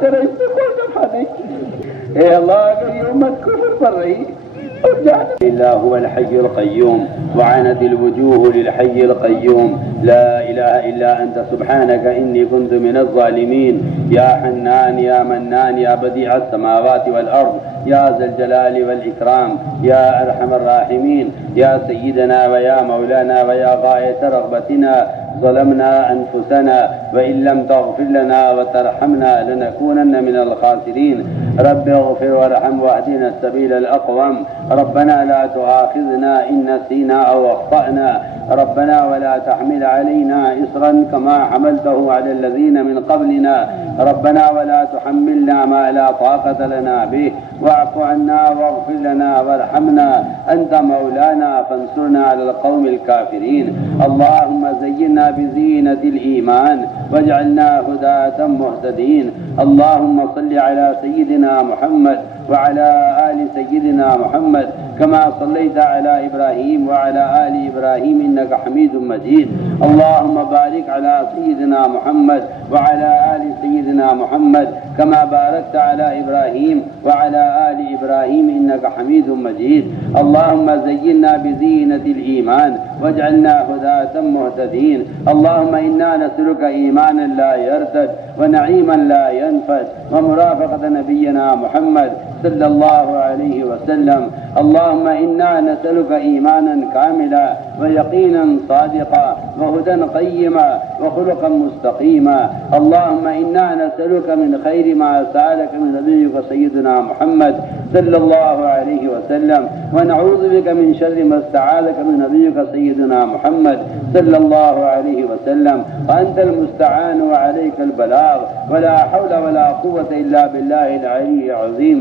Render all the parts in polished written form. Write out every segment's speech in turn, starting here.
تیرا اس میں کوئی دفعہ نہیں. اے اللہ اگر یہ امت کفر پر رہی الله هو الحي القيوم وعنت الوجوه للحي القيوم لا إله إلا أنت سبحانك إني كنت من الظالمين. يا حنان يا منان يا بديع السماوات والأرض يا ذا الجلال والإكرام يا أرحم الراحمين يا سيدنا ويا مولانا ويا غاية رغبتنا. ظلمنا أنفسنا وإن لم تغفر لنا وترحمنا لنكونن من الخاسرين. رب اغفر وارحم واهدنا السبيل الأقوم. ربنا لا تؤاخذنا إن نسينا أو أخطأنا. ربنا ولا تحمل علينا إصرا كما حملته على الذين من قبلنا. ربنا ولا تحملنا ما لا طاقة لنا به واعف عنا واغفر لنا وارحمنا أنت مولانا فانصرنا على القوم الكافرين. اللهم زينا بزينة الإيمان واجعلنا هداة مهتدين. اللهم صل على سيدنا محمد وعلى آل سيدنا محمد كما صليت على إبراهيم وعلى آل إبراهيم إنك حميد مجيد. اللهم بارك على سيدنا محمد وعلى آل سيدنا محمد كما باركت على إبراهيم وعلى آل إبراهيم إنك حميد مجيد. اللهم زينا بزينة الإيمان واجعلنا هداة مهتدين. اللهم إنا نسألك إيمانا لا يرتد ونعيما لا ينفد ومرافقة نبينا محمد صلى الله عليه وسلم. اللهم إنا نسألك إيمانا كاملا ويقينا صادقا وهدى قيما وخلقا مستقيما. اللهم إنا نسألك من خير ما سألك من نبيك سيدنا محمد صلى الله عليه وسلم ونعوذ بك من شر ما استعاذك من نبيك سيدنا محمد صلى الله عليه وسلم. وأنت المستعان وعليك البلاغ ولا حول ولا قوة إلا بالله العلي العظيم.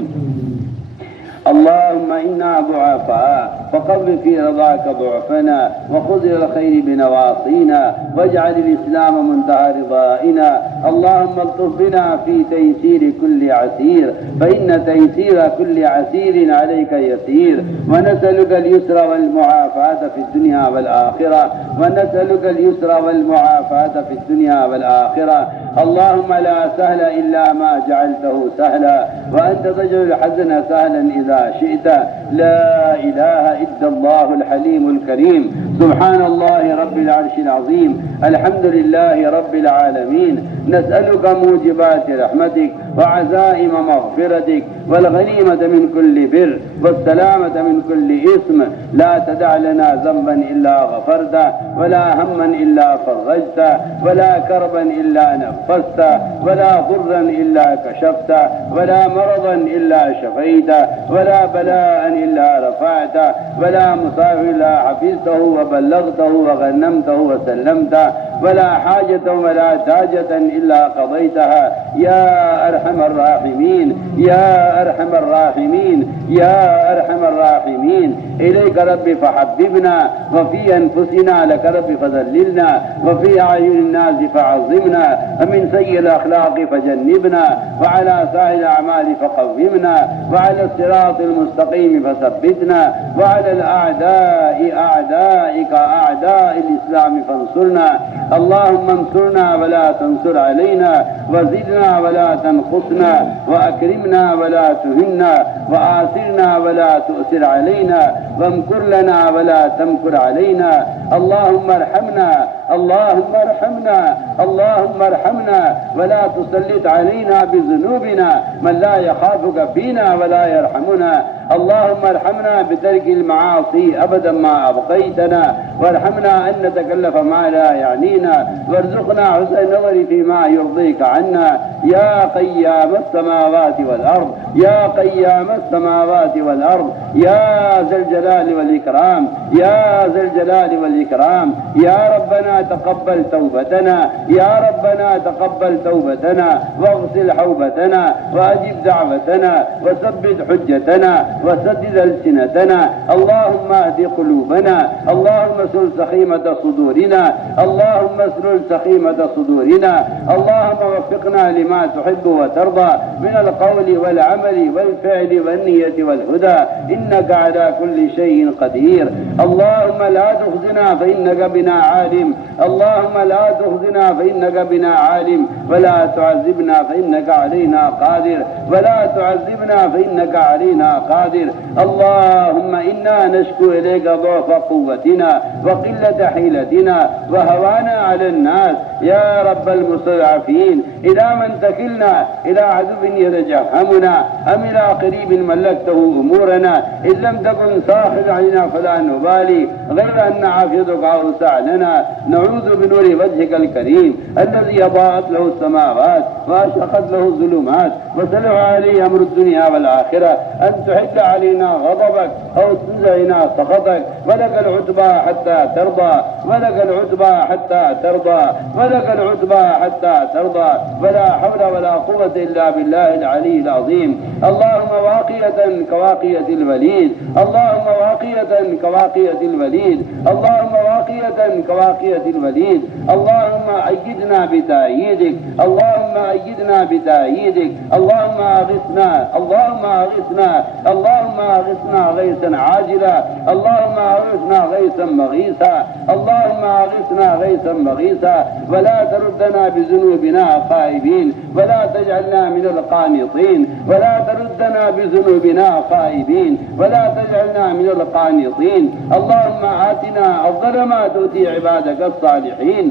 اللهم إنا ضعفاء فقو في رضاك ضعفنا وخذ الخير بنواصينا واجعل الإسلام منتهى رضائنا. اللهم الطف بنا في تيسير كل عسير فإن تيسير كل عسير عليك يسير. ونسألك اليسر والمعافاة في الدنيا والآخرة. ونسألك اليسر والمعافاة في الدنيا والآخرة. اللهم لا سهل إلا ما جعلته سهلا وأنت تجعل الحزن سهلا إذا شئت. لا إله إلا الله الحليم الكريم. سبحان الله رب العرش العظيم. الحمد لله رب العالمين. نسألك موجبات رحمتك وعزائم مغفرتك والغنيمة من كل بر والسلامة من كل إثم. لا تدع لنا ذنبا إلا غفرته ولا هما إلا فرجته ولا كربا إلا نفسته ولا ضرا إلا كشفته ولا مرضا إلا شفيته ولا بلاء إلا رفعته ولا مصاب إلا حفظته وبلغته وغنمته وسلمته ولا حاجة ولا تاجة إلا قضيتها. يا أرحم الراحمين يا أرحم الراحمين يا أرحم الراحمين. إليك رب فحببنا وفي أنفسنا لك رب فذللنا وفي أعين الناس فعظمنا ومن سيء الأخلاق فجنبنا وعلى سائر الأعمال فقومنا وعلى الصراط المستقيم فثبتنا وعلى الأعداء أعدائك أعداء الإسلام فانصرنا. اللهم انصرنا ولا تنصر علينا وزدنا ولا تنقصنا وأكرمنا ولا تهنا وآثرنا ولا تؤثر علينا وامكر لنا ولا تمكر علينا. اللهم ارحمنا اللهم ارحمنا اللهم ارحمنا ولا تسلط علينا بذنوبنا من لا يخافك فينا ولا يرحمنا. اللهم ارحمنا بترك المعاصي أبدا ما أبقيتنا وارحمنا أن نتكلف ما لا يعنينا وارزقنا حسن النظر فيما يرضيك عنا. يا قيام السماوات والأرض يا قيام السماوات والأرض يا ذا الجلال والإكرام يا ذا الجلال والإكرام. يا ربنا تقبل توبتنا يا ربنا تقبل توبتنا واغسل حوبتنا وأجب دعوتنا وثبت حجتنا وسدد ألسنتنا. اللهم اهد قلوبنا اللهم اسلل سخيمة صدورنا اللهم اسلل سخيمة صدورنا. اللهم وفقنا لما تحب وترضى من القول والعمل والفعل والنية والهدى إنك على كل شيء قدير. اللهم لا تخزنا فإنك بنا عالم، اللهم لا تخزنا فإنك بنا عالم، ولا تعذبنا فإنك علينا قادر، ولا تعذبنا فإنك علينا قادر. اللهم إنا نشكو إليك ضعف قوتنا وقلة حيلتنا وهوانا على الناس يا رب المستضعفين. إلى من تكلنا؟ إلى عدو يتجهمنا أم إلى قريب ملكته أمورنا؟ إن لم تكن ساخط علينا فلا نبالي، غير أن عافيتك أوسع لنا. نعوذ بنور وجهك الكريم الذي أضاءت له السماوات وأشرقت له الظلمات وسلم عليه أمر الدنيا والآخرة، أن تحل علينا غضبك أو تنزعنا سخطك. ولك العتبى حتى ترضى، ولك العتبى حتى ترضى، ولك العتبى حتى ترضى. ولا حول ولا قوة إلا بالله العلي العظيم. اللهم واقية كواقية الوليد، اللهم واقية كواقية الوليد، اللهم واقية كواقية الوليد. اللهم أيدنا بتأييدك، اللهم أيدنا بتأييدك. اللهم أغثنا، اللهم أغثنا، اللهم أغثنا غيثا عاجلا، اللهم أغثنا غيثا مغيثا، اللهم أغثنا غيثا مغيثا. ولا تردنا بذنوبنا خائبين، ولا تجعلنا من القانطين، ولا تردنا بذنوبنا خائبين، ولا تجعلنا من القانطين. اللهم آتنا أفضل ما تؤتي عبادك الصالحين.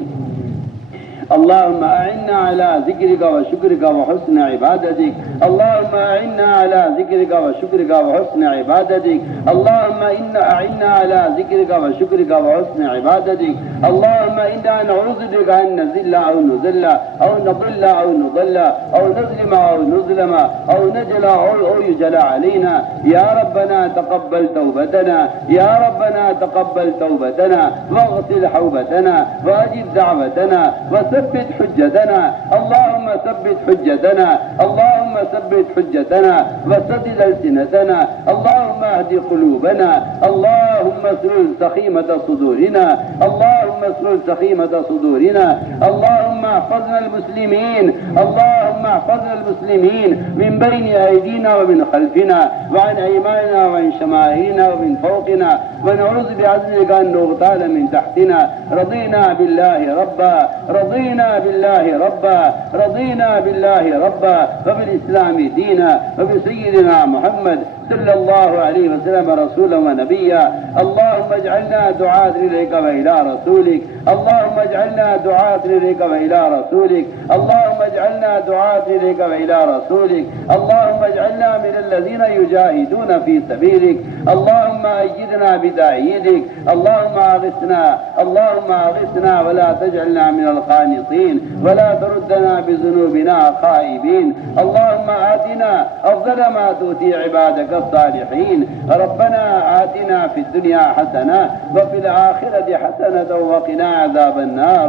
اللهم أعنا على ذكرك وشكرك وحسن عبادتك، اللهم أعنا على ذكرك وشكرك وحسن عبادتك، اللهم أعنا على ذكرك وشكرك وحسن عبادتك. اللهم إنا نعوذ بك أن نذل أو نذل أو نضل أو نضل أو نظلم أو نظلم أو نجل أو يجل علينا. يا ربنا تقبل توبتنا، يا ربنا تقبل توبتنا واغسل حوبتنا وأجب دعوتنا وثبت حجتنا. اللهم ثبت حجتنا، اللهم ثبت حجتنا وسدد ألسنتنا. اللهم اهد قلوبنا، اللهم اسلل سخيمة صدورنا، اللهم اسلل سخيمة صدورنا. اللهم احفظنا المسلمين، اللهم احفظنا المسلمين من بين أيدينا ومن خلفنا وعن أيماننا وعن شمائلنا ومن فوقنا، ونعوذ بعزمك أن نغتال من تحتنا. رضينا بالله ربا، رضينا بالله ربا، رضينا بالله ربا وبالإسلام دينا وبسيدنا محمد صلى الله عليه وسلم رسولا ونبيا. اللهم اجعلنا دعاة إليك وإلى رسولك، اللهم اجعلنا دعاة إليك وإلى رسولك، اللهم اجعلنا دعاة إليك وإلى رسولك. اللهم اجعلنا من الذين يجاهدون في سبيلك. اللهم أيدنا بتأييدك. اللهم أغثنا، اللهم أغثنا ولا تجعلنا من القانطين، ولا تردنا بذنوبنا خائبين. اللهم آتنا أفضل ما تؤتي عبادك الصالحين. ربنا آتنا في الدنيا حسنة وفي الآخرة حسنة وقنا عذاب النار.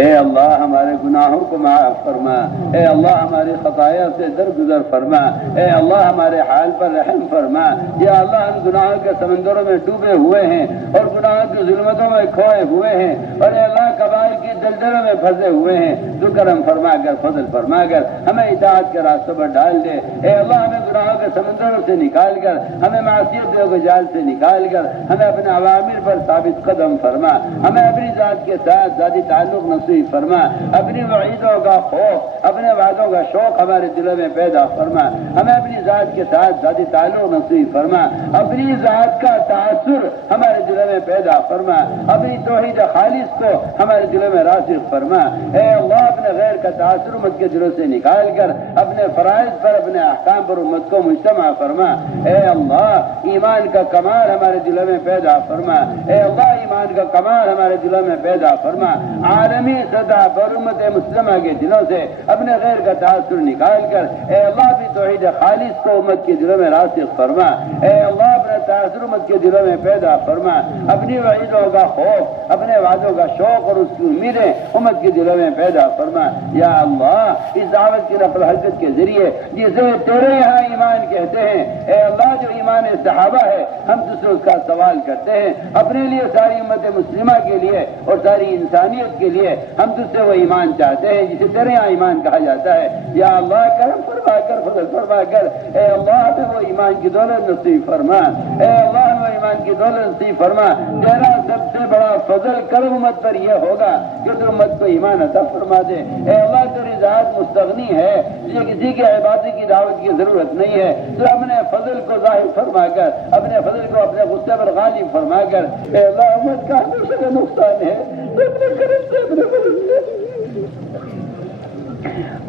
اے اللہ ہمارے گناہوں کو معاف فرما، اے اللہ ہماری خطایا سے درگزر فرما، اے اللہ ہمارے حال پر رحم فرما۔ یا اللہ ہم گناہوں کے سمندروں میں ڈوبے ہوئے ہیں اور گناہوں کی ظلمتوں میں کھوئے ہوئے ہیں، اور اے اللہ کبائر کی دلدلوں میں پھنسے ہوئے ہیں۔ تو کرم فرما کر، فضل فرما کر ہمیں اطاعت کے راستوں پر ڈال دے۔ اے اللہ ہمیں گناہوں کے سمندروں سے نکال کر، ہمیں معصیتوں کے جال سے نکال کر ہمیں اپنے اوامر پر ثابت قدم فرما۔ ہمیں اپنی ذات کے ساتھ ذاتی تعلق نصیب فرما، اپنی وعیدوں کا خوف، اپنے وعدوں کا شوق ہمارے دلوں میں پیدا فرما۔ ہمیں اپنی ذات کے ساتھ ذاتی تعلق نصیب فرما، اپنی ذات کا تاثر ہمارے دلوں میں پیدا فرما، اپنی توحید خالص کو ہمارے دلوں میں راسخ فرما۔ اے اللہ اپنے غیر کا تاثر امت کے دلوں سے نکال کر اپنے فرائض پر، اپنے احکام پر امت کو مجتمع فرما۔ اے اللہ ایمان کا کمال ہمارے دلوں میں پیدا فرما، اے اللہ ایمان کا کمال ہمارے دلوں میں پیدا فرما۔ عالمی سطح پر امت مسلمہ کے دلوں سے اپنے غیر کا تاثر نکال کر اے اللہ بھی توحید خالص کو امت کے دلوں میں راسخ فرما۔ اے اللہ اپنے تاثر امت کے دلوں میں پیدا فرما، اپنی وعیدوں کا خوف، اپنے وعدوں کا شوق اور اس کی امیدیں امت کے دلوں میں پیدا فرما۔ یا اللہ اس دعوت کی نقل و حرکت کے ذریعے جسے تیرے یہاں ایمان کہتے ہیں، اے اللہ جو ایمان صحابہ ہے، ہم تجھ سے اس کا سوال کرتے ہیں، اپنے لیے، ساری امت مسلمہ کے لیے اور ساری انسانیت کے لیے ہم تجھ سے وہ ایمان چاہتے ہیں جسے تیرے یہاں ایمان کہا جاتا ہے۔ یا اللہ کرم فرما کر، فضل فرما کر، اے اللہ ہمیں وہ ایمان کی دولت نصیب فرما، اے اللہ ہمیں وہ ایمان کی دولت نصیب فرما۔ تیرا سب سے بڑا فضل کرم امت پر یہ ہوگا کہ تو امت کو ایمان عطا فرما دے۔ اے اللہ تیری ذات مستغنی ہے، تجھے کسی کے عبادت کی دعوت کی ضرورت نہیں ہے، تو اپنے فضل کو ظاہر فرما کر، اپنے فضل کو اپنے غصے پر غالب فرما کر، اے اللہ امت کا ہمیشہ کا نقصان ہے، تو اپنے کرم سے، اپنے فضل سے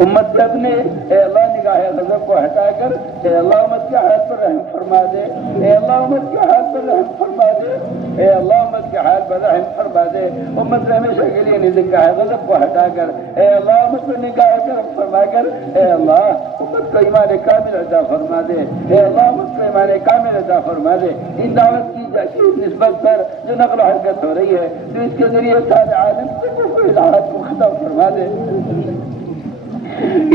امت سے اپنے اے اللہ نگاہ غضب کو ہٹا کر اے اللہ امت کے حال پر رحم فرما دے، اے اللہ امت کے حال پر رحم فرما دے، اے اللہ امت کے حال پر رحم فرما دے۔ امت سے ہمیشہ کے لیے نگاہ غضب کو ہٹا کر اے اللہ امت کو نگاہ کرم فرما کر اے اللہ امت کو ایمان کامل عطا فرما دے، اے اللہ امت کو ایمان کامل عطا فرما دے۔ ان دعوت کی نسبت پر جو نقل و حرکت ہو رہی ہے تو اس کے ذریعے سارے عالم سے کفر الہات کو ختم فرما دے،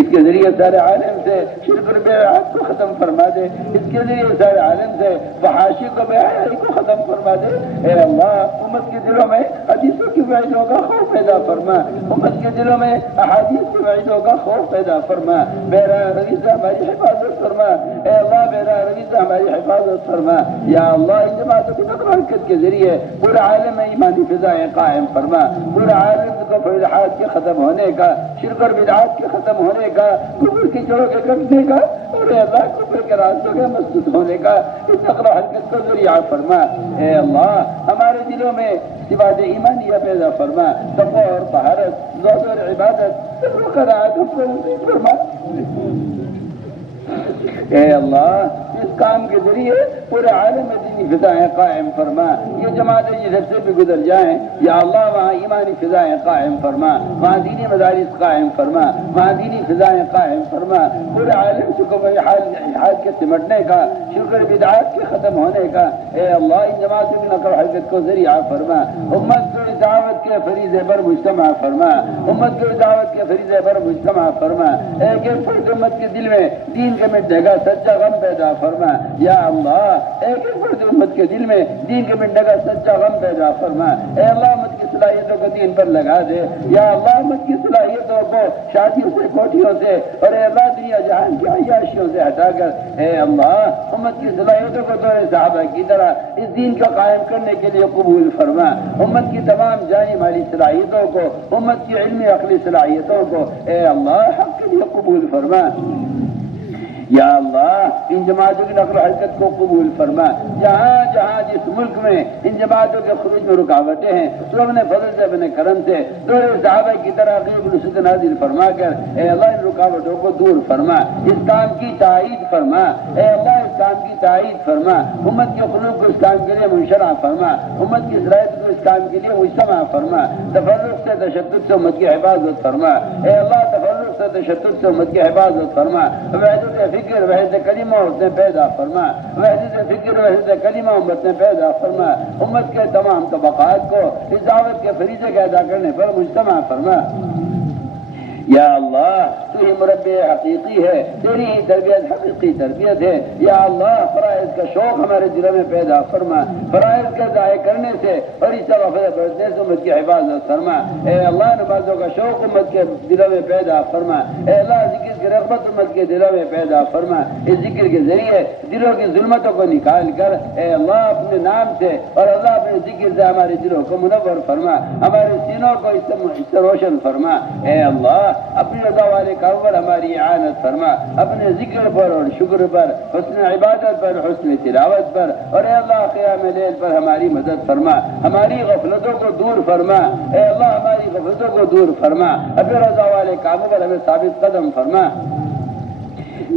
اس کے ذریعے سارے عالم سے شرک اور بدعت کو ختم فرما دے، اس کے ذریعے سارے عالم سے فحاشی کو، بے حیائی کو ختم فرما دے۔ اے اللہ امت کے دلوں میں حدیثوں کی وعیدوں کا خوف پیدا فرما، امت کے دلوں میں احادیث کی وعیدوں کا خوف پیدا فرما۔ میرا روی سے ہماری حفاظت فرما، اے اللہ میرا روی سے ہماری حفاظت فرما۔ یا اللہ ان جماعتوں کی نقل و حرکت کے ذریعے پورے عالم میں ایمانی فضائیں قائم فرما، پورے عالم کو الحاد کے ختم ہونے کا، شرک اور بدعات کے ختم ہونے کا، کفر کی جڑوں کے کٹنے کا اور اے اللہ کفر کے راستوں کے مسدود ہونے کا اس نقل و حرکت کو ذریعہ فرما۔ اے اللہ ہمارے دلوں میں صفات ایمانیہ پیدا فرما، تقوی اور طہارت، زہد اور عبادت، صبر و قناعت ہم کو نصیب فرما۔ اے اللہ اس کام کے ذریعے پورے عالم میں دینی فضائیں قائم فرما، یہ جماعتیں جدھر سے بھی گزر جائیں یا اللہ وہاں ایمانی فضائیں قائم فرما، وہاں دینی مدارس قائم فرما، وہاں دینی فضائیں قائم فرما، پورے عالم سے کو حال کے سمٹنے کا، شرک اور بدعات کے ختم ہونے کا اے اللہ ان جماعتوں کی نقل و حرکت کو ذریعہ فرما۔ امت کو دعوت کے فریضے پر مجتمع فرما، امت کو دعوت کے فریضے پر مجتمع فرما، ایک ایک فرد امت کے دل میں دین کے مٹنے کا سچا غم پیدا فرما۔ یا اللہ ایک ایک فرد امت کے دل میں دین کے مٹنے کا سچا غم پیدا فرما۔ اے اللہ امت کی صلاحیتوں کو دین پر لگا دے، یا اللہ امت کی صلاحیتوں کو شادیوں سے، کوٹھیوں سے اور اے اللہ دنیا جہان کی عیاشیوں سے ہٹا کر اے اللہ امت کی صلاحیتوں کو تو صحابہ کی طرح اس دین کو قائم کرنے کے لیے قبول فرما۔ امت کی تمام جانی مالی صلاحیتوں کو، امت کی علمی عقلی صلاحیتوں کو اے اللہ حق کے لیے قبول فرما۔ یا اللہ ان جماعتوں کی نقل و حرکت کو قبول فرما، جہاں جہاں جس ملک میں ان جماعتوں کے خروج میں رکاوٹیں ہیں تو اپنے فضل سے، اپنے کرم سے دور صحابہ کی طرح غیب رسد نازل فرما کر اے اللہ ان رکاوٹوں کو دور فرما، اس کام کی تائید فرما، اے اللہ اس کام کی تائید فرما، امت کے قلوب کو اس کام کے لیے منشرح فرما، امت کی صلاحیت کو اس کام کے لیے مجتمع فرما، تفرق سے، تشدد سے امت کی حفاظت فرما، اے اللہ تفرق سے، تشدد سے امت کی حفاظت فرما، وحدت فکر، وحدت کلمہ امت نے پیدا فرما، وحدت فکر، وحدت کلمہ امت نے پیدا فرما، امت کے تمام طبقات کو اس دعوت کے فریضے کے ادا کرنے پر مجتمع فرما۔ یا اللہ تو ہی مربی حقیقی ہے، تیری ہی تربیت حقیقی تربیت ہے۔ یا اللہ فرائض کا شوق ہمارے دلوں میں پیدا فرما، فرائض کا ضائع کرنے سے اور اس طرح بڑھنے سے امت کی حفاظت فرما۔ اے اللہ نمازوں کا شوق امت کے دلوں میں پیدا فرما، اے اللہ ذکر کی رغبت امت کے دلوں میں پیدا فرما، اس ذکر کے ذریعے دلوں کی ظلمتوں کو نکال کر اے اللہ اپنے نام سے اور اللہ اپنے ذکر سے ہمارے دلوں کو منور فرما، ہمارے سینوں کو اس سے روشن فرما۔ اے اللہ اپنی رضا والے کام پر ہماری اعانت فرما، اپنے ذکر پر اور شکر پر، حسن عبادت پر، حسن تلاوت پر اور اے اللہ قیام لیل پر ہماری مدد فرما، ہماری غفلتوں کو دور فرما، اے اللہ ہماری غفلتوں کو دور فرما، اپنے رضا والے کاموں پر ہمیں ثابت قدم فرما۔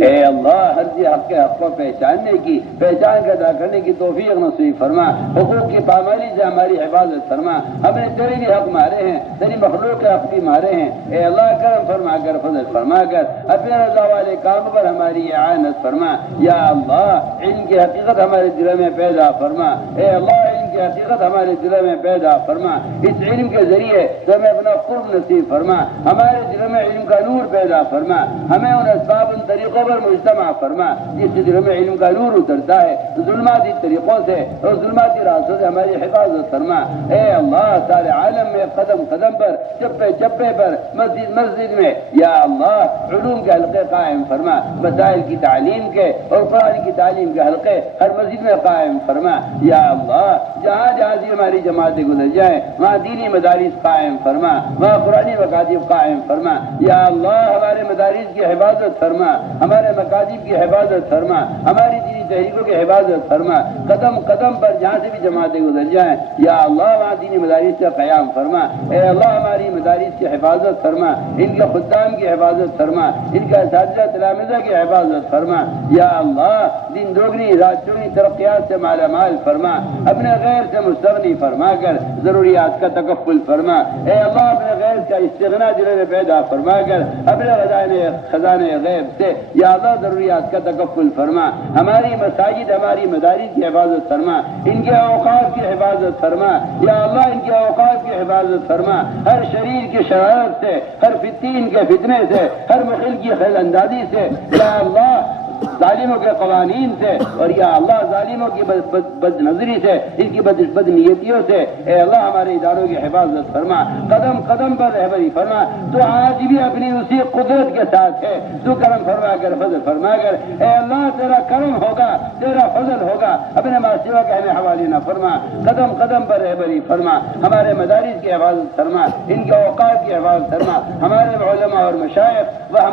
اے اللہ ہر جی حق کے حق کو پہچاننے کی، پہچان کے ادا کرنے کی توفیق نصیب فرما، حقوق کی پامالی سے ہماری حفاظت فرما، ہم نے تیرے بھی حق مارے ہیں، تیری مخلوق کے حق بھی مارے ہیں، اے اللہ کرم فرما کر فضل فرما کر اپنے رضا والے کام پر ہماری اعانت فرما، یا اللہ علم کی حقیقت ہمارے دلوں میں پیدا فرما، اے اللہ علم کی حقیقت ہمارے دلوں میں پیدا فرما، اس علم کے ذریعے تو ہمیں اپنا قرب نصیب فرما، ہمارے دلوں میں علم کا نور پیدا فرما، ہمیں ان اسباب ان طریقوں پر مجتمع فرما جس سے دلوں میں علم کا نور اترتا ہے، ظلماتی طریقوں سے اور ظلماتی راستوں سے ہماری حفاظت فرما، اے اللہ سارے عالم میں قدم قدم پر چپے چپے پر مسجد مسجد میں یا اللہ علوم کے حلقے قائم فرما، مسائل کی تعلیم کے اور قرآن کی تعلیم کے حلقے ہر مسجد میں قائم فرما، یا اللہ جہاں جہاں سے ہماری جماعتیں گزر جائیں وہاں دینی مدارس قائم فرما، وہاں قرآنی مکاتب قائم فرما، یا اللہ ہمارے مدارس کی حفاظت فرما، ہمارے مکاتب کی حفاظت فرما، ہماری دینی تحریکوں کی حفاظت فرما، قدم قدم پر جہاں سے بھی جماعتیں گزر جائیں یا اللہ وہاں دینی مدارس کا قیام فرما، اے اللہ ہماری مدارس کی حفاظت فرما، ان کے خدام کی حفاظت فرما، ان کا اساتذہ تلامذہ کی حفاظت فرما، یا اللہ دن دوگنی رات چوگنی ترقیات سے مالا مال فرما، اپنے غیر سے مستغنی فرما کر ضروریات کا تکفل فرما، اے اللہ اپنے غیر کا استغنا دلوں میں پیدا فرما کر اپنے خزانے غیب سے یا اللہ ضروریات کا تکفل فرما، ہماری مساجد ہماری مدارس کی حفاظت فرما، ان کے اوقات کی حفاظت فرما، یا اللہ ان کے اوقات کی حفاظت فرما، ہر شریر کی شرارت سے، ہر فتین کے فتنے سے، ہر مخل کی خیل اندازی سے، یا اللہ ظالموں کے قوانین سے اور یا اللہ ظالموں کی بد نظری سے، ان کی بد نیتیوں سے اے اللہ ہمارے اداروں کی حفاظت فرما، قدم قدم پر رہبری فرما، تو آج بھی اپنی اسی قدرت کے ساتھ ہے، تو کرم فرما کر فضل فرما کر اے اللہ تیرا کرم ہوگا تیرا فضل ہوگا، اپنے ماسوا کا ہمیں حوالے نہ فرما، قدم قدم پر رہبری فرما، ہمارے مدارس کی حفاظت فرما، ان کے اوقات کی حفاظت فرما، ہمارے علماء اور مشائخ و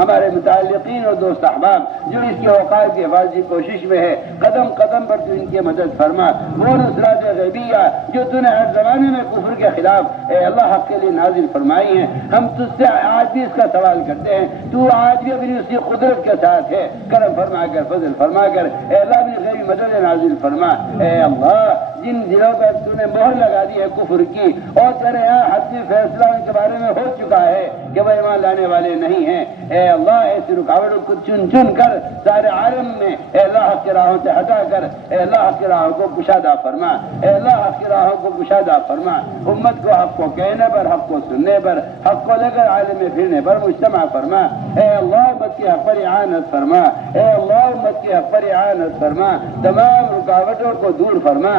ہمارے متعلقین اور دوست احباب جو اس کے اوقات کی حفاظت کی کوشش میں ہے، قدم قدم پر تو ان کی مدد فرما، وہ نصرات غیبیہ جو تو نے ہر زمانے میں کفر کے خلاف اے اللہ حق کے لیے نازل فرمائی ہیں، ہم تجھ سے آج بھی اس کا سوال کرتے ہیں، تو آج بھی اپنی اسی قدرت کے ساتھ ہے، کرم فرما کر فضل فرما کر اے اللہ اپنی غیبی مدد نازل فرما، اے اللہ جن دلوں پر تو نے مہر لگا دی ہے کفر کی اور تیرے یہاں حتمی فیصلہ ان کے بارے میں ہو چکا ہے کہ وہ ایمان لانے والے نہیں ہیں، اے اللہ ایسی رکاوٹوں کو چن چن کر سارے عالم میں اے اللہ حق کی راہوں سے ہٹا کر اے اللہ حق کی راہوں کو کشادہ فرما، اے اللہ حق کی راہوں کو کشادہ فرما، امت کو حق کو کہنے پر حق کو سننے پر حق کو لے کر عالم میں پھرنے پر مجتمع فرما، اے اللہ امت کی حق پر اعانت فرما، اے اللہ امت کی حق پر اعانت فرما، تمام رکاوٹوں کو دور فرما،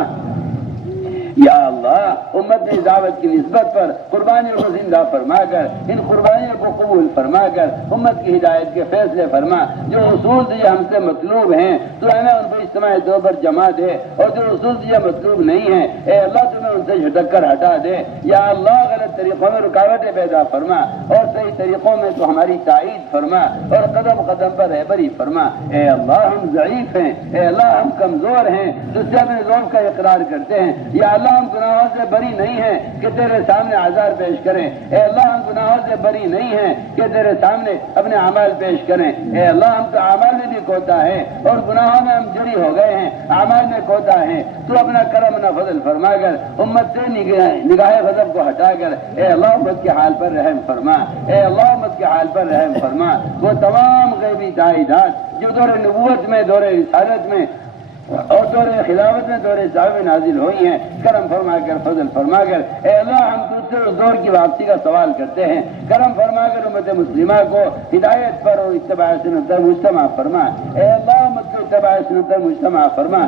یا اللہ امت کی دعوت کی نسبت پر قربانیوں کو زندہ فرما کر ان قربانیوں کو قبول فرما کر امت کی ہدایت کے فیصلے فرما، جو اصول تجھے ہم سے مطلوب ہیں تو ہمیں ان کو اجتماعی طور پر جمع دے، اور جو اصول تجھے مطلوب نہیں ہیں اے اللہ تمہیں ان سے جھٹک کر ہٹا دے، یا اللہ غلط طریقوں میں رکاوٹیں پیدا فرما اور صحیح طریقوں میں تو ہماری تائید فرما اور قدم قدم پر رہبری فرما، اے اللہ ہم ضعیف ہیں، اے اللہ ہم کمزور ہیں، تجھ سے اپنے ضعف کا اقرار کرتے ہیں، یا اللہ ہم گناہوں سے بری نہیں ہیں کہ تیرے سامنے عذار پیش کریں، اے اللہ ہم گناہوں سے بری نہیں ہیں کہ تیرے سامنے اپنے اعمال پیش کریں، اے اللہ ہم تو اعمال میں بھی کوتا ہے اور گناہوں میں ہم جری ہو گئے ہیں، اعمال میں کوتا ہے، تو اپنا کرم نہ فضل فرما کر امت سے نگاہ غضب کو ہٹا کر اے اللہ امت کے حال پر رحم فرما، اے اللہ امت کے حال پر رحم فرما، وہ تمام غیبی تائیدات جو دور نبوت میں دور رسالت میں اور دور خلافت میں دور صاحب نازل ہوئی ہیں، کرم فرما کر فضل فرما کر اے اللہ ہم تجھ سے اس دور کی واپسی کا سوال کرتے ہیں، کرم فرما کر امت مسلمہ کو ہدایت پر اور اتباع سنت پر مجتمع فرما، اے اللہ امت کو اتباع سنت پر مجتمع فرما،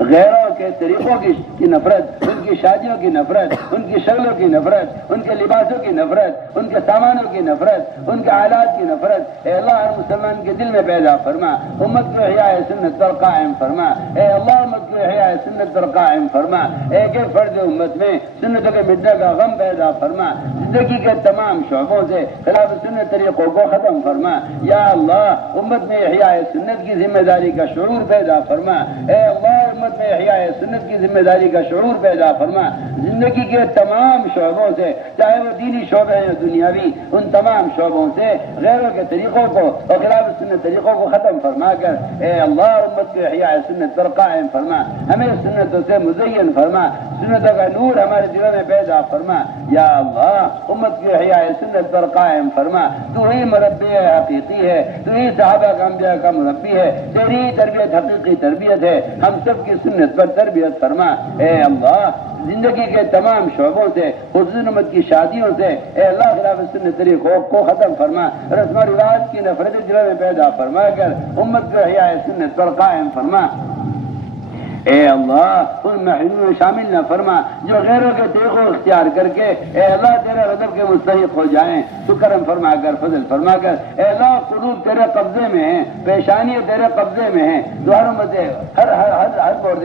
غیروں کے طریقوں کی نفرت، ان کی شادیوں کی نفرت، ان کی شکلوں کی نفرت، ان کے لباسوں کی نفرت، ان کے سامانوں کی نفرت، ان کے آلات کی نفرت اے اللہ ہر مسلمان کے دل میں پیدا فرما، امت کو احیاء سنت پر قائم فرما، اے اللہ امت کو احیاء سنت پر قائم فرما، ایک ایک فرد امت میں سنتوں کے مٹنے کا غم پیدا فرما، زندگی کے تمام شعبوں سے خلاف سنت طریقوں کو ختم فرما، یا اللہ امت میں احیاء سنت کی ذمہ داری کا شعور پیدا فرما، اے اللہ امت میں احیاء سنت کی ذمہ داری کا شعور پیدا فرما، زندگی کے تمام شعبوں سے، چاہے وہ دینی شعبے ہیں دنیاوی، ان تمام شعبوں سے غیروں کے طریقوں کو اور خلاف سنت طریقوں کو ختم فرما کر اے اللہ امت کے احیاء سنت پر قائم فرما، ہمیں سنتوں سے مزین فرما، سنتوں کا نور ہمارے دلوں میں پیدا فرما یا اللہ امت کے احیاء سنت پر قائم فرما، تو ہی مربی حقیقی ہے، تو ہی صحابہ کا انبیاء کا مربی ہے، تیری تربیت حقیقی تربیت ہے، ہم سب کی سنت پر تربیت فرما اے اللہ، زندگی کے تمام شعبوں سے خصوصاً امت کی شادیوں سے اے اللہ خلاف سنت طریقوں کو ختم فرما، رسم و رواج کی نفرت دلوں میں پیدا فرما کر امت کو احیاء سنت پر قائم فرما اے اللہ، ان محروموں میں شامل نہ فرما جو غیروں کے طریقوں اختیار کر کے اے اللہ تیرے غضب کے مستحق ہو جائیں، تو کرم فرما کر فضل فرما کر اے اللہ قلوب تیرے قبضے میں ہیں، پیشانی تیرے قبضے میں ہیں، ہر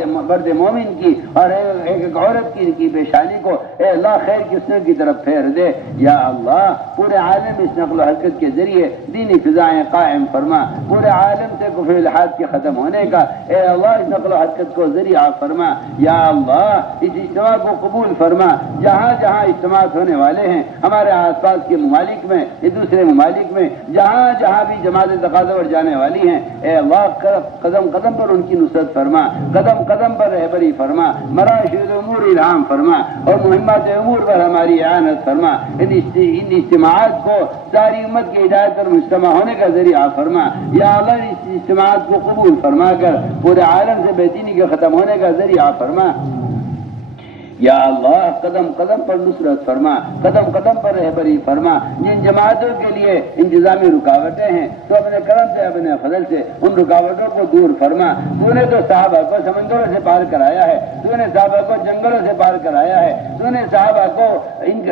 مرد مومن کی اور ایک عورت کی پیشانی کو اے اللہ خیر کی سنت کی طرف پھیر دے یا اللہ، پورے عالم اس نقل و حرکت کے ذریعے دینی فضائیں قائم فرما، پورے عالم سے کفر الحاد کے ختم ہونے کا اے اللہ اس نقل و حرکت کو ذریعہ فرما یا اللہ، اس اجتماع کو قبول فرما، جہاں جہاں اجتماع ہونے والے ہیں ہمارے آس پاس کے ممالک میں، دوسرے ممالک میں، جہاں جہاں بھی جماعت تقاضا پر جانے والی ہیں اے اللہ قدم قدم پر ان کی نصرت فرما، قدم قدم پر رہبری فرما، مراشد امور الہام فرما اور مہمات امور پر ہماری اعانت فرما، ان اجتماعات کو ساری امت کی ہدایت پر مجتمع ہونے کا ذریعہ فرما یا اللہ، اس اجتماعات کو قبول فرما کر پورے عالم سے بے دینی کے ختم ہونے کا ذریعہ فرما یا اللہ، قدم قدم پر نصرت فرما، قدم قدم پر رہبری فرما، جن جماعتوں کے لیے انتظامی رکاوٹیں ہیں تو اپنے کرم سے اپنے فضل سے ان رکاوٹوں کو دور فرما، تو نے تو صحابہ کو سمندروں سے پار کرایا ہے، تو نے صحابہ کو جنگلوں سے پار کرایا ہے، تو نے صحابہ کو ان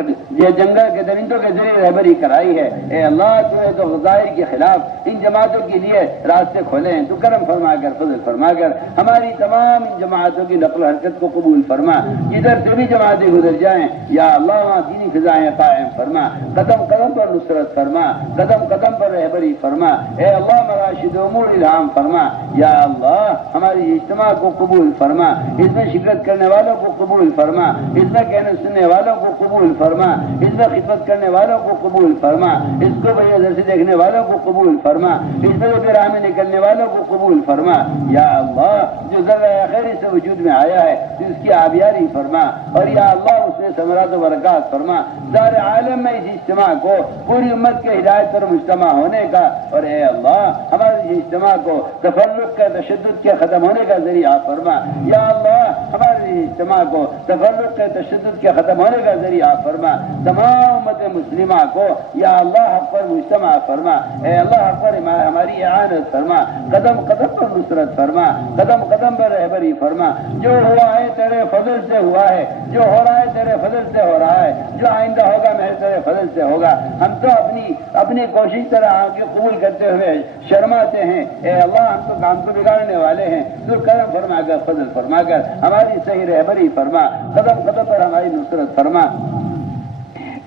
جنگل کے درندوں کے ذریعے رہبری کرائی ہے اے اللہ، تو نے تو ظاہر کے خلاف ان جماعتوں کے لیے راستے کھولے ہیں، تو کرم فرما کر فضل فرما کر ہماری تمام ان جماعتوں کی نقل و حرکت کو قبول فرما، ادھر سے بھی جماعتیں گزر جائیں یا اللہ وہاں دینی فضائیں قائم فرما، قدم قدم پر نصرت فرما، قدم قدم پر رہبری فرما اے اللہ، مراشد امور الہام فرما یا اللہ، ہماری اجتماع کو قبول فرما، اس میں شرکت کرنے والوں کو قبول فرما، اس میں کہنے سننے والوں کو قبول فرما، اس میں خدمت کرنے والوں کو قبول فرما، اس کو بڑی نظر سے دیکھنے والوں کو قبول فرما، اس میں جو راہ میں نکلنے والوں کو قبول فرما یا اللہ، جو ذرہ خیر سے وجود میں آیا ہے تو اس کی آبیاری فرما اور یا اللہ اس میں ثمرات و برکات فرما، سارے عالم میں اس اجتماع کو پوری امت کے ہدایت پر مجتمع ہونے کا اور اے اللہ ہمارے اس اجتماع کو تفرق کے تشدد کے ختم ہونے کا ذریعہ فرما یا اللہ، ہمارے اس اجتماع کو تفرق کے تشدد کے ختم ہونے کا ذریعہ فرما، تمام امت مسلمہ کو یا اللہ حق پر مجتمع فرما اے اللہ، حق پر ہماری اعانت فرما، قدم قدم پر نصرت فرما، قدم قدم پر رہبری فرما، جو ہوا ہے تیرے فضل سے ہوا ہے، جو ہو رہا ہے تیرے فضل سے ہو رہا ہے، جو آئندہ ہوگا میرے تیرے فضل سے ہوگا، ہم تو اپنی کوشش طرح آگے قبول کرتے ہوئے شرماتے ہیں اے اللہ، ہم تو کام کو بگاڑنے والے ہیں، تو کرم فرما کر فضل فرما کر ہماری صحیح رہبری فرما، قدم قدم پر ہماری نصرت فرما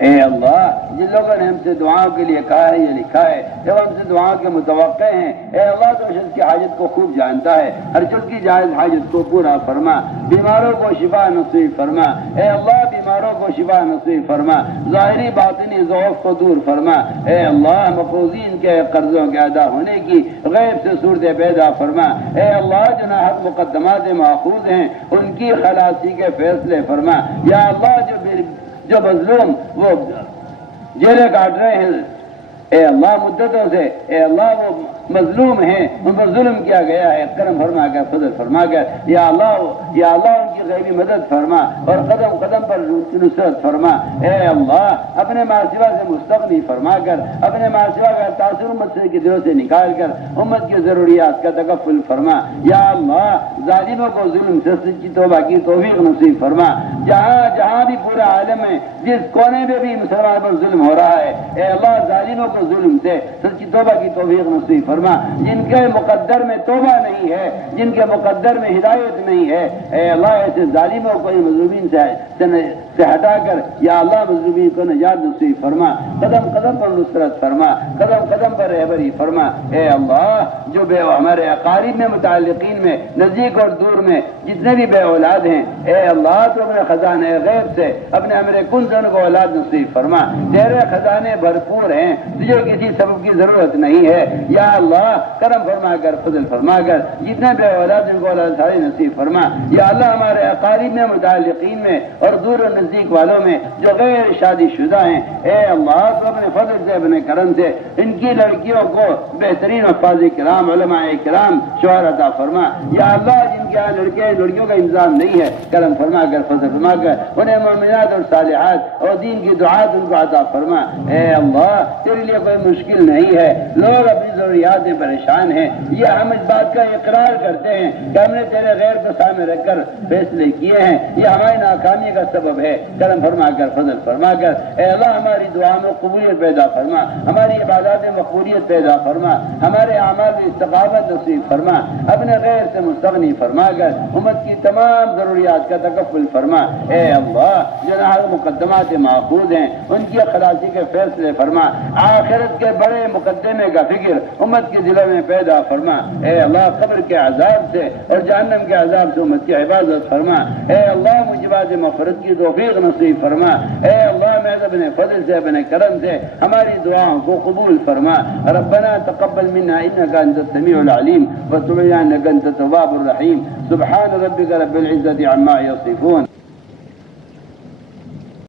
اے اللہ، جن لوگوں نے ہم سے دعاؤں کے لیے کہا ہے یا لکھا ہے جب ہم سے دعاؤں کے متوقع ہیں اے اللہ، تو شخص کی حاجت کو خوب جانتا ہے، ہر شخص کی جائز حاجت کو پورا فرما، بیماروں کو شفا نصیب فرما اے اللہ، بیماروں کو شفا نصیب فرما، ظاہری باطنی ضعف کو دور فرما اے اللہ، مقروضین کے قرضوں کے ادا ہونے کی غیب سے صورتیں پیدا فرما اے اللہ، جو ناحق مقدمات ماخوذ ہیں ان کی خلاصی کے فیصلے فرما یا اللہ، جو مظلوم وہ جیلیں کاٹ رہے ہیں اے اللہ مدتوں سے اے اللہ، وہ مظلوم ہیں، ان پر ظلم کیا گیا ہے، کرم فرما کر فضل فرما کر یا اللہ ان کی غیبی مدد فرما اور قدم قدم پر ان کی نصرت فرما اے اللہ، اپنے ماسوا سے مستغنی فرما کر، اپنے ماسوا کا تاثر امت کے دلوں سے نکال کر امت کی ضروریات کا تکفل فرما یا اللہ، ظالموں کو ظلم سے سچی توبہ کی توفیق نصیب فرما، جہاں جہاں بھی پورے عالم میں جس کونے میں بھی مسلمان پر ظلم ہو رہا ہے اے اللہ، ظالموں کو ظلم سے سچی توبہ کی توفیق نصیب فرما، جن کے مقدر میں توبہ نہیں ہے، جن کے مقدر میں ہدایت نہیں ہے اے اللہ، ایسے ظالموں کو مظلومین سے ہٹا کر یا اللہ مظلومین کو نجات نصیب فرما، قدم قدم پر نصرت فرما، قدم قدم پر رہبری فرما۔ اے اللہ جو ہمارے اقارب میں متعلقین میں نزدیک اور دور میں جتنے بھی بے اولاد ہیں، اے اللہ تو اپنے خزانے غیب سے اپنے امر کن سے ان کو اولاد نصیب فرما۔ تیرے خزانے بھرپور ہیں، تجھے کسی سبب کی ضرورت نہیں ہے، یا اللہ کرم فرما کر فضل فرما کر جتنے بے اولاد ان کو اولاد ساری نصیب فرما۔ یا اللہ ہمارے اقارب میں متعلقین میں اور دور و نزدیک والوں میں جو غیر شادی شدہ ہیں، اے اللہ تو اپنے فضل سے اپنے کرم سے ان کی لڑکیوں کو بہترین حفاظ کرام علماء کرام شوہر عطا فرما۔ یا اللہ جن کے یہاں لڑکیوں کا انتظام نہیں ہے، کرم فرما کر فضل فرما کر انہیں مومنات اور صالحات اور دین کی دعات ان کو عطا فرما۔ اے اللہ تیرے لیے کوئی مشکل نہیں ہے، لوگ اپنی ضروریات میں پریشان ہیں، یہ ہم اس بات کا اقرار کرتے ہیں کہ ہم نے تیرے غیر کو سامنے رکھ کر فیصلے کیے ہیں، یہ ہماری ناکامی کا سبب ہے، کرم فرما کر فضل فرما کر اے اللہ ہماری دعا میں قبولیت پیدا فرما، ہماری عبادات میں مقبولیت پیدا فرما، ہمارے اعمال میں استقامت نصیب فرما، اپنے غیر سے مستغنی فرما کر امت کی تمام ضروریات کا تکفل فرما۔ اے اللہ جناح مقدمات ماخوذ ہیں ان کی خلاصی کے فیصلے فرما، آخرت کے بڑے مقدمے کا فکر امت کے دلوں میں پیدا فرما۔ اے اللہ قبر کے عذاب سے اور جہنم کے عذاب سے امت کی حفاظت فرما۔ اے اللہ مجبات مغفرت کی توفیق نصیب فرما۔ اے اللہ میں اپنے فضل سے اپنے کرم سے ہماری دعاؤں کو قبول فرما۔ ربنا تقبل منا انك انت السميع العليم وتب علينا انك انت التواب الرحيم۔ سبحان ربك رب العزة عما يصفون۔